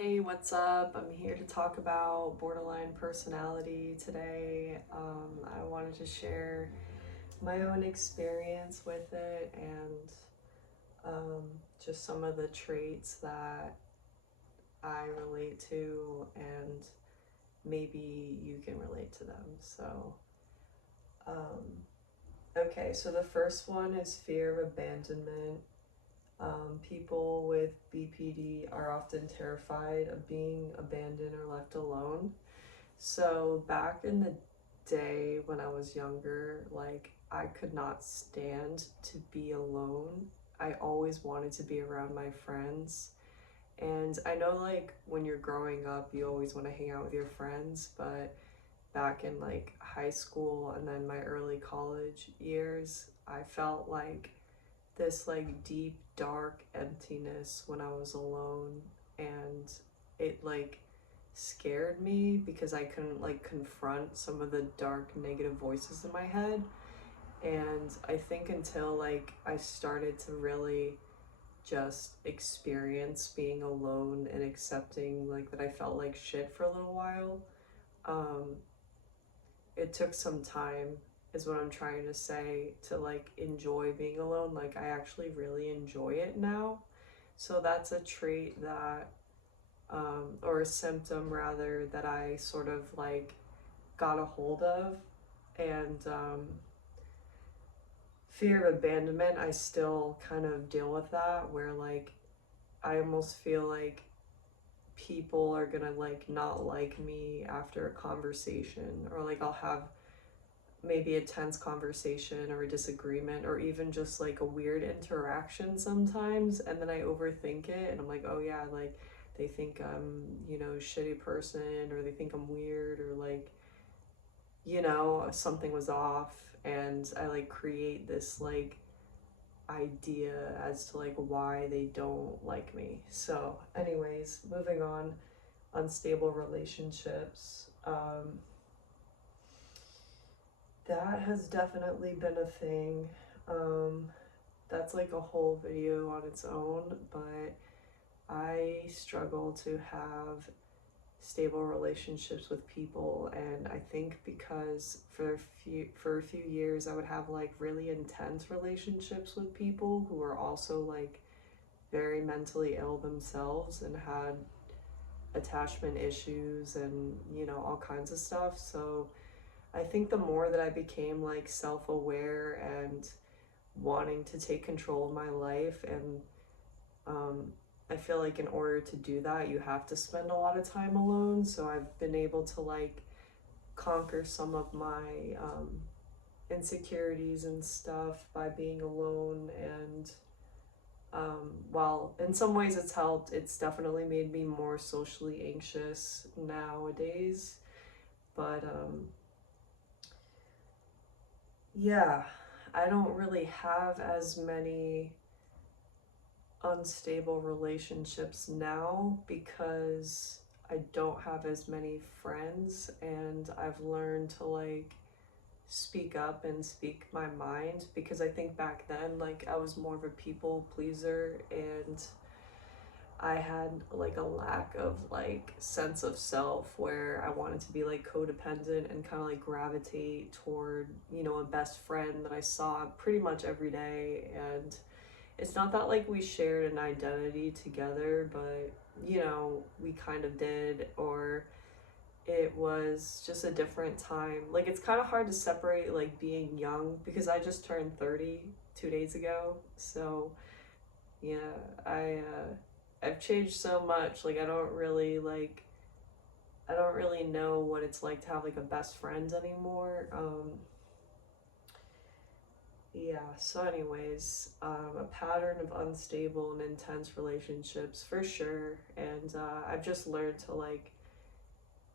Hey, what's up? I'm here to talk about borderline personality today. I wanted to share my own experience with it and just some of the traits that I relate to, and maybe you can relate to them. Um, okay, so the first one is fear of abandonment. People with BPD are often terrified of being abandoned or left alone. So back in the day when I was younger, like I could not stand to be alone. I always wanted to be around my friends. And I know like when you're growing up, you always want to hang out with your friends, but back in like high school and then my early college years, I felt like this like deep dark emptiness when I was alone, and it like scared me because I couldn't like confront some of the dark negative voices in my head. And I think until like I started to really just experience being alone and accepting like that I felt like shit for a little while, um it took some time, is what I'm trying to say, to like enjoy being alone. Like I actually really enjoy it now. So that's a trait that or a symptom rather, that I sort of like got a hold of. And fear of abandonment, I still kind of deal with that, where like I almost feel like people are gonna like not like me after a conversation, or like I'll have maybe a tense conversation or a disagreement or even just like a weird interaction sometimes, and then I overthink it and I'm like, oh yeah, like they think I'm, a shitty person, or they think I'm weird, or like, something was off, and I like create this like idea as to like why they don't like me. So anyways, moving on. Unstable relationships. That has definitely been a thing. Um, that's like a whole video on its own, but I struggle to have stable relationships with people, and I think because for a few years I would have like really intense relationships with people who were also like very mentally ill themselves and had attachment issues and all kinds of stuff. So I think the more that I became like self-aware and wanting to take control of my life, and um, I feel like in order to do that you have to spend a lot of time alone. So I've been able to like conquer some of my insecurities and stuff by being alone. And while in some ways it's helped, it's definitely made me more socially anxious nowadays. But yeah, I don't really have as many unstable relationships now because I don't have as many friends, and I've learned to like speak up and speak my mind, because I think back then like I was more of a people pleaser, and I had like a lack of like sense of self, where I wanted to be like codependent and kind of like gravitate toward, a best friend that I saw pretty much every day. And it's not that like we shared an identity together, but we kind of did, or it was just a different time. Like it's kind of hard to separate like being young, because I just turned 30 2 days ago. So yeah, I've changed so much. Like I don't really know what it's like to have like a best friend anymore. Yeah, so anyways, a pattern of unstable and intense relationships for sure. And I've just learned to like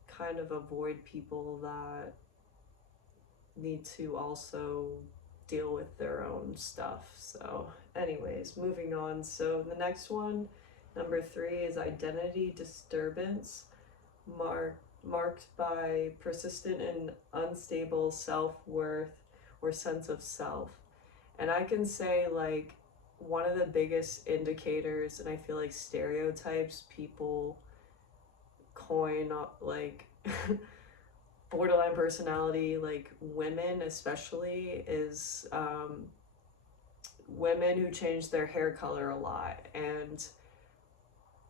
kind of avoid people that need to also deal with their own stuff. So, anyways, moving on. So, the next one, number 3, is identity disturbance, marked by persistent and unstable self worth or sense of self. And I can say, like, one of the biggest indicators, and I feel like stereotypes people coin like borderline personality, like women especially, is women who change their hair color a lot. And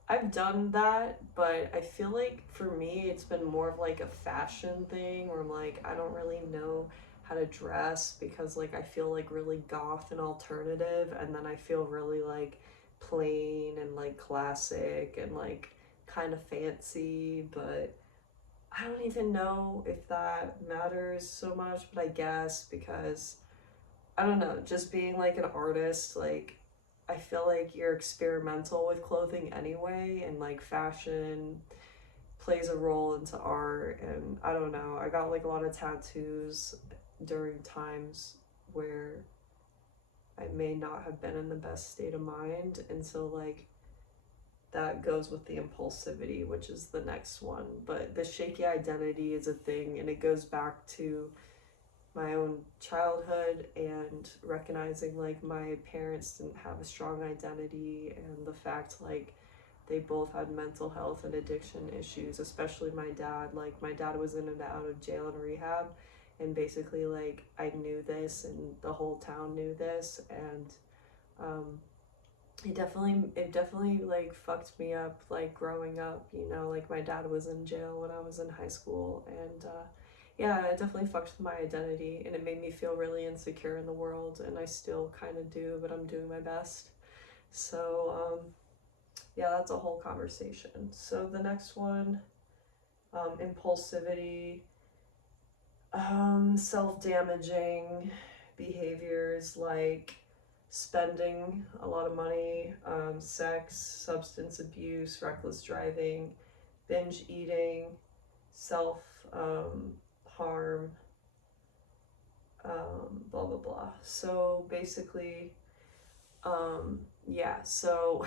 I've done that, but I feel like for me it's been more of like a fashion thing where I'm like, I don't really know how to dress because like I feel like really goth and alternative, and then I feel really like plain and like classic and like kind of fancy, but I don't even know if that matters so much, but I guess because I don't know, just being like an artist, like I feel like you're experimental with clothing anyway, and like fashion plays a role into art. And I don't know, I got like a lot of tattoos during times where I may not have been in the best state of mind, and so like that goes with the impulsivity, which is the next one. But the shaky identity is a thing, and it goes back to my own childhood and recognizing like my parents didn't have a strong identity, and the fact like they both had mental health and addiction issues, especially my dad. Like my dad was in and out of jail and rehab, and basically like I knew this and the whole town knew this, and um, it definitely like fucked me up like growing up, you know, like my dad was in jail when I was in high school, and yeah, it definitely fucked with my identity, and it made me feel really insecure in the world, and I still kind of do, but I'm doing my best. So yeah, that's a whole conversation. So the next one, impulsivity, self-damaging behaviors like spending a lot of money, sex, substance abuse, reckless driving, binge eating, self harm, blah blah blah. So basically, yeah, so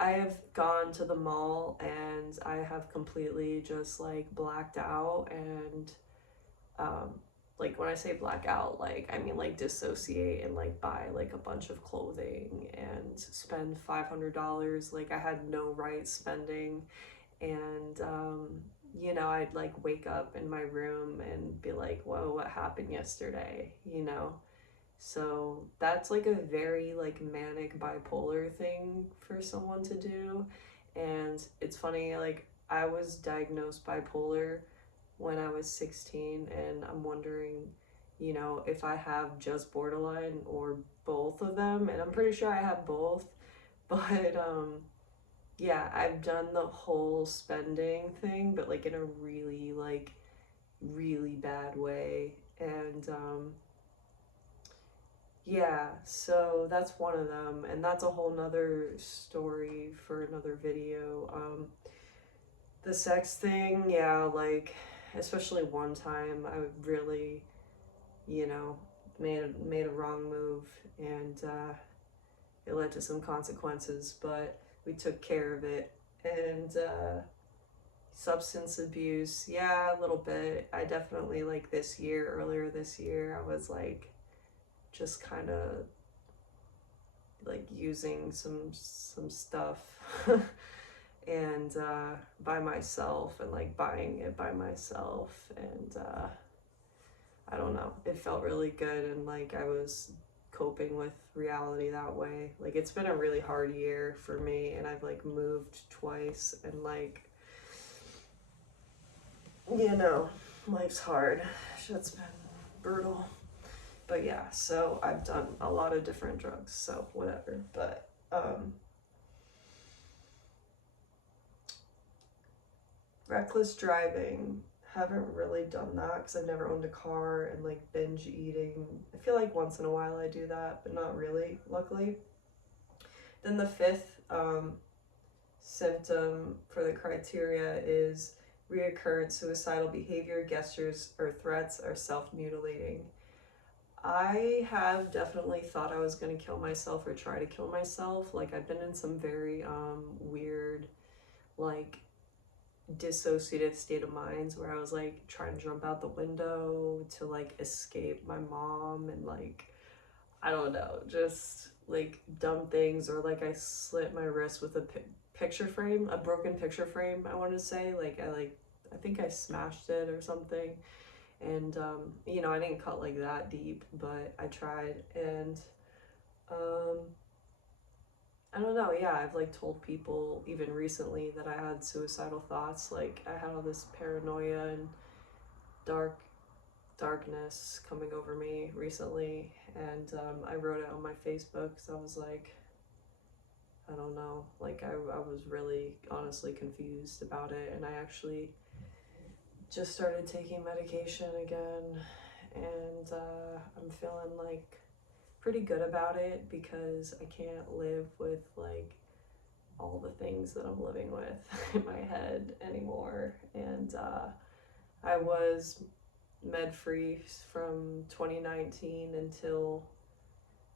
I have gone to the mall and I have completely just like blacked out, and um, like when I say black out, like I mean like dissociate and like buy like a bunch of clothing and spend $500 like I had no right spending. And you know, I'd like wake up in my room and be like, whoa, what happened yesterday, you know? So that's like a very like manic bipolar thing for someone to do. And it's funny, like I was diagnosed bipolar when I was 16, and I'm wondering, you know, if I have just borderline or both of them, and I'm pretty sure I have both. But yeah, I've done the whole spending thing, but like in a really like really bad way. And yeah, so that's one of them, and that's a whole nother story for another video. The sex thing, yeah, like especially one time I really, you know, made a wrong move, and it led to some consequences, but we took care of it. And substance abuse, yeah, a little bit. I definitely like earlier this year, I was like just kind of like using some stuff and by myself, and like buying it by myself, and I don't know, it felt really good, and like I was coping with reality that way. Like it's been a really hard year for me, and I've like moved twice, and like, you know, life's hard. Shit's been brutal. But yeah, so I've done a lot of different drugs, so whatever. But reckless driving, haven't really done that because I've never owned a car. And like binge eating, I feel like once in a while I do that, but not really, luckily. Then the fifth symptom for the criteria is reoccurrent suicidal behavior, gestures, or threats are self-mutilating. I have definitely thought I was going to kill myself or try to kill myself. Like I've been in some very weird, like dissociative state of minds where I was like trying to jump out the window to like escape my mom, and like I don't know, just like dumb things, or like I slit my wrist with a picture frame, a broken picture frame, I want to say. I think I smashed it or something. And, you know, I didn't cut like that deep, but I tried. And, um, I don't know, yeah, I've like told people even recently that I had suicidal thoughts. Like, I had all this paranoia and darkness coming over me recently. And, I wrote it on my Facebook because I was like, I don't know, like I was really honestly confused about it. And I actually just started taking medication again. And, I'm feeling like pretty good about it because I can't live with like all the things that I'm living with in my head anymore. And, I was med free from 2019 until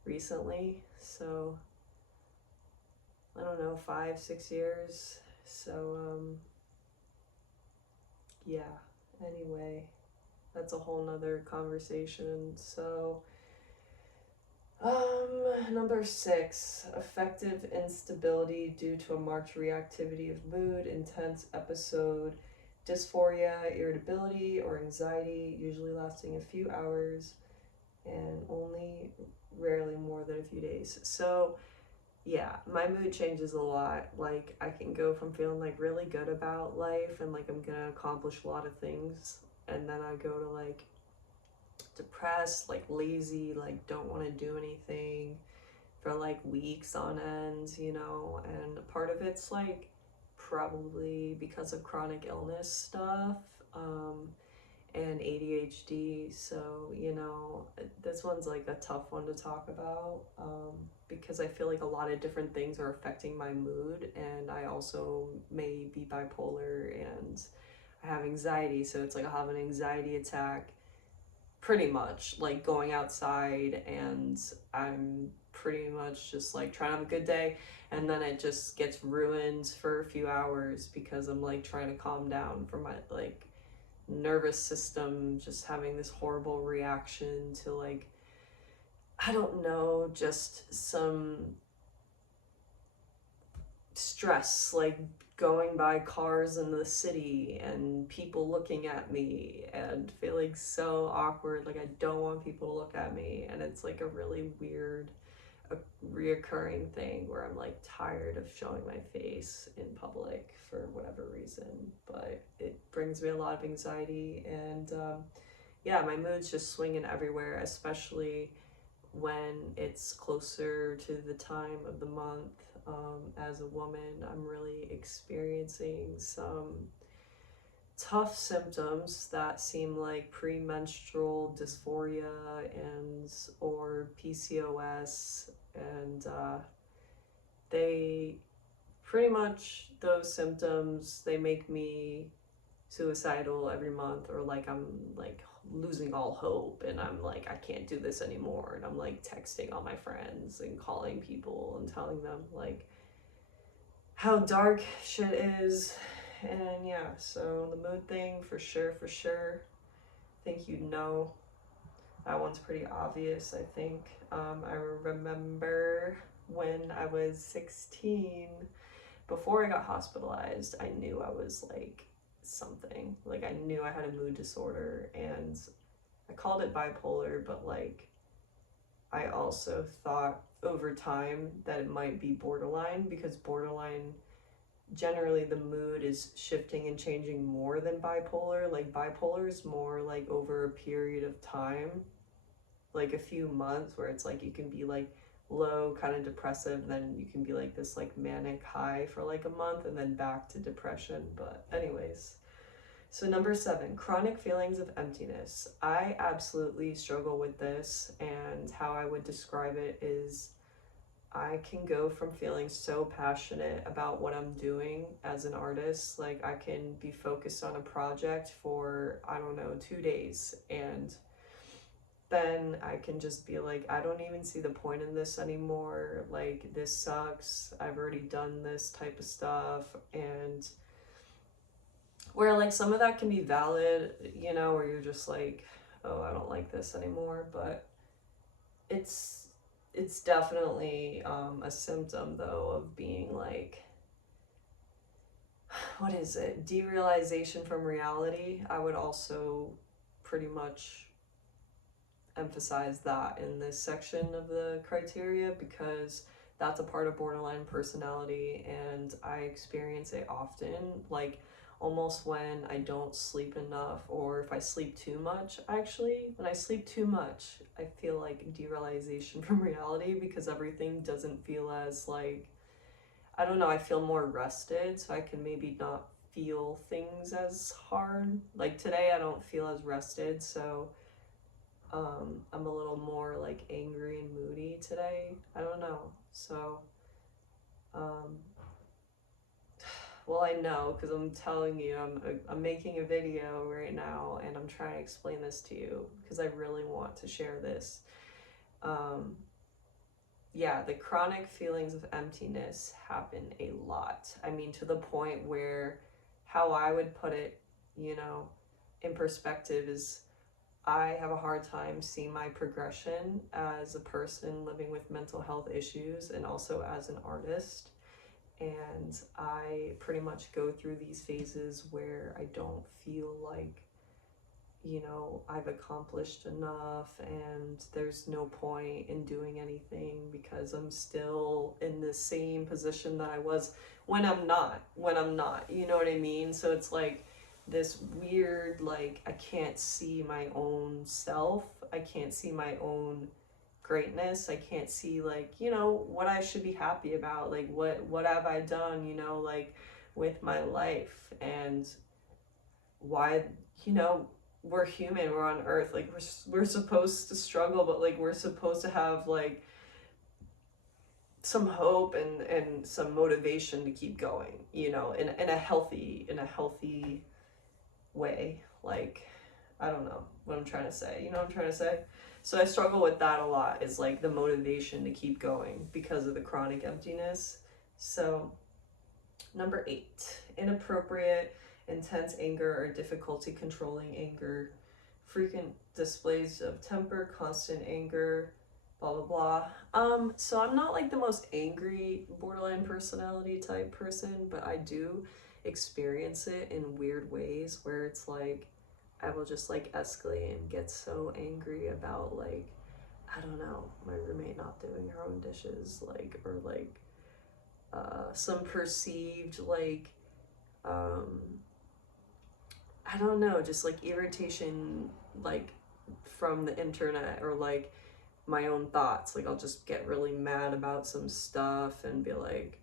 recently. So I don't know, 5, 6 years. So, yeah, anyway, that's a whole nother conversation. So, number 6, affective instability due to a marked reactivity of mood, intense episode, dysphoria, irritability, or anxiety, usually lasting a few hours and only rarely more than a few days. So, yeah, my mood changes a lot. Like, I can go from feeling like really good about life and like I'm gonna accomplish a lot of things, and then I go to like depressed, like lazy, like don't want to do anything for like weeks on end, you know. And part of it's like probably because of chronic illness stuff, and ADHD. So, you know, this one's like a tough one to talk about, because I feel like a lot of different things are affecting my mood, and I also may be bipolar and I have anxiety. So it's like I have an anxiety attack pretty much like going outside, and I'm pretty much just like trying to have a good day, and then it just gets ruined for a few hours because I'm like trying to calm down from my like nervous system just having this horrible reaction to like, I don't know, just some stress, like going by cars in the city and people looking at me and feeling so awkward, like I don't want people to look at me. And it's like a really weird, a reoccurring thing where I'm like tired of showing my face in public for whatever reason, but it brings me a lot of anxiety. And, yeah, my mood's just swinging everywhere, especially when it's closer to the time of the month. As a woman, I'm really experiencing some tough symptoms that seem like premenstrual dysphoria and or PCOS, and, they pretty much, those symptoms, they make me suicidal every month, or like I'm like losing all hope and I'm like I can't do this anymore, and I'm like texting all my friends and calling people and telling them like how dark shit is. And yeah, so the mood thing for sure, I think you know that one's pretty obvious. I think, I remember when I was 16, before I got hospitalized, I knew I was like something. Like, I knew I had a mood disorder, and I called it bipolar, but like I also thought over time that it might be borderline, because borderline, generally the mood is shifting and changing more than bipolar. Like, bipolar is more like over a period of time, like a few months, where it's like you can be like low, kind of depressive, then you can be like this like manic high for like a month and then back to depression. But anyways, so number 7, chronic feelings of emptiness. I absolutely struggle with this, and how I would describe it is I can go from feeling so passionate about what I'm doing as an artist, like I can be focused on a project for, I don't know, 2 days, and then I can just be like, I don't even see the point in this anymore. Like, this sucks. I've already done this type of stuff. And where, like, some of that can be valid, you know, where you're just like, oh, I don't like this anymore. But it's definitely, a symptom, though, of being like what is it? Derealization from reality. I would also pretty much emphasize that in this section of the criteria because that's a part of borderline personality and I experience it often, like almost when I don't sleep enough or if I sleep too much. Actually, when I sleep too much, I feel like derealization from reality because everything doesn't feel as like, I don't know, I feel more rested, so I can maybe not feel things as hard. Like today, I don't feel as rested, so I'm a little more like angry and moody today. I don't know. So, um, well, I know because I'm telling you, I'm making a video right now and I'm trying to explain this to you because I really want to share this. Um, yeah, the chronic feelings of emptiness happen a lot. I mean, to the point where how I would put it, you know, in perspective is I have a hard time seeing my progression as a person living with mental health issues and also as an artist. And I pretty much go through these phases where I don't feel like, you know, I've accomplished enough and there's no point in doing anything because I'm still in the same position that I was when I'm not, you know what I mean? So it's like this weird, like, I can't see my own self. I can't see my own greatness. I can't see, like, you know, what I should be happy about. Like, what have I done, you know, like, with my life and why, you know, we're human, we're on earth, like we're supposed to struggle, but like we're supposed to have like some hope and some motivation to keep going, you know, in a healthy way. Like, I don't know what I'm trying to say, you know what I'm trying to say? So I struggle with that a lot, is like the motivation to keep going because of the chronic emptiness. So number 8, inappropriate, intense anger or difficulty controlling anger, frequent displays of temper, constant anger, blah blah blah. So I'm not like the most angry borderline personality type person, but I do experience it in weird ways where it's like I will just like escalate and get so angry about like, I don't know, my roommate not doing her own dishes, like, or like some perceived like um I don't know, just like irritation, like from the internet or like my own thoughts. Like I'll just get really mad about some stuff and be like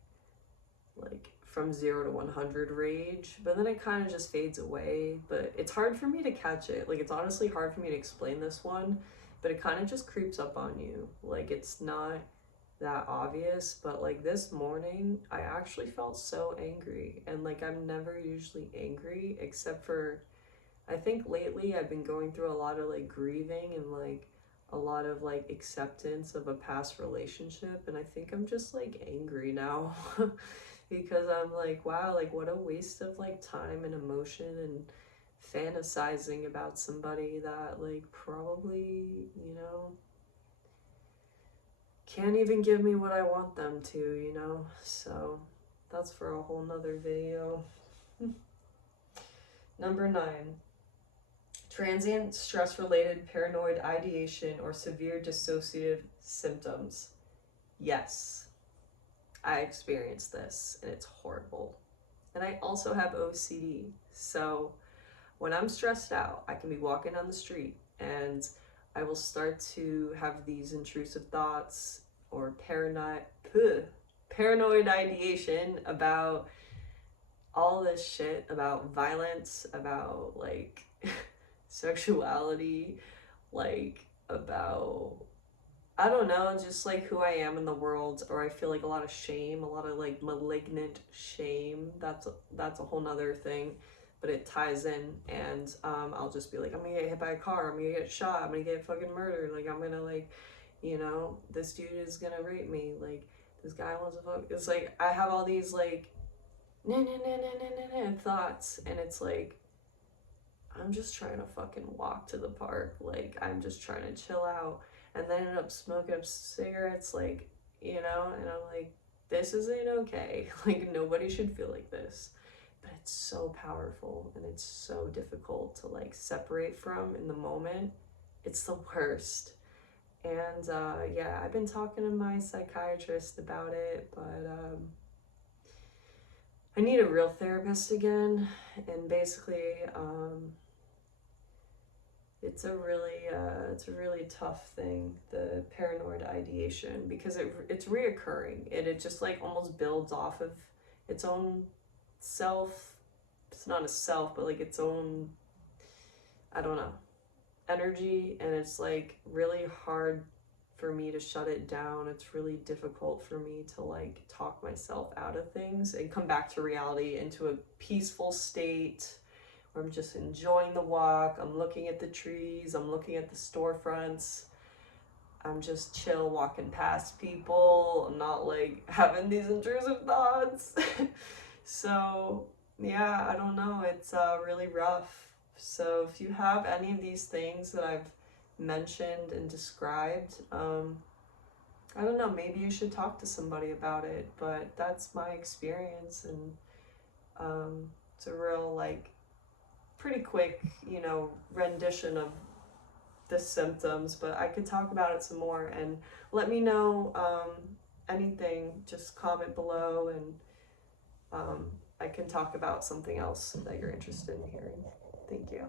from 0 to 100 rage, but then it kind of just fades away. But it's hard for me to catch it. Like it's honestly hard for me to explain this one, but it kind of just creeps up on you. Like it's not that obvious, but like this morning I actually felt so angry, and like I'm never usually angry except for, I think lately I've been going through a lot of like grieving and like a lot of like acceptance of a past relationship, and I think I'm just like angry now because I'm like, wow, like what a waste of like time and emotion and fantasizing about somebody that like probably, you know, can't even give me what I want them to, you know? So that's for a whole nother video. Number 9, transient stress-related paranoid ideation or severe dissociative symptoms. Yes, I experienced this and it's horrible. And I also have OCD. So when I'm stressed out, I can be walking down the street and I will start to have these intrusive thoughts or paranoid ideation about all this shit, about violence, about like sexuality, like about, I don't know, just like who I am in the world, or I feel like a lot of shame, a lot of like malignant shame. That's a whole nother thing, but it ties in, and I'll just be like, I'm gonna get hit by a car, I'm gonna get shot, I'm gonna get fucking murdered, like I'm gonna like, you know, this dude is gonna rape me, like this guy wants to fuck. It's like I have all these like thoughts, and it's like I'm just trying to fucking walk to the park. Like, I'm just trying to chill out. And then I end up smoking up cigarettes, like, you know, and I'm like, this isn't okay. Like, nobody should feel like this. but it's so powerful and it's so difficult to like separate from in the moment. It's the worst. And yeah, I've been talking to my psychiatrist about it, but I need a real therapist again. And basically, it's a really tough thing, the paranoid ideation, because it's reoccurring and it just like almost builds off of its own self. It's not a self, but like its own, I don't know, energy, and it's like really hard for me to shut it down. It's really difficult for me to like talk myself out of things and come back to reality, into a peaceful state where I'm just enjoying the walk. I'm looking at the trees, I'm looking at the storefronts. I'm just chill walking past people. I'm not like having these intrusive thoughts. So, yeah, I don't know. It's really rough. So, if you have any of these things that I've mentioned and described, I don't know, maybe you should talk to somebody about it. But that's my experience, and it's a real, like, pretty quick, rendition of the symptoms, but I could talk about it some more. And let me know anything, just comment below, and I can talk about something else that you're interested in hearing. Thank you.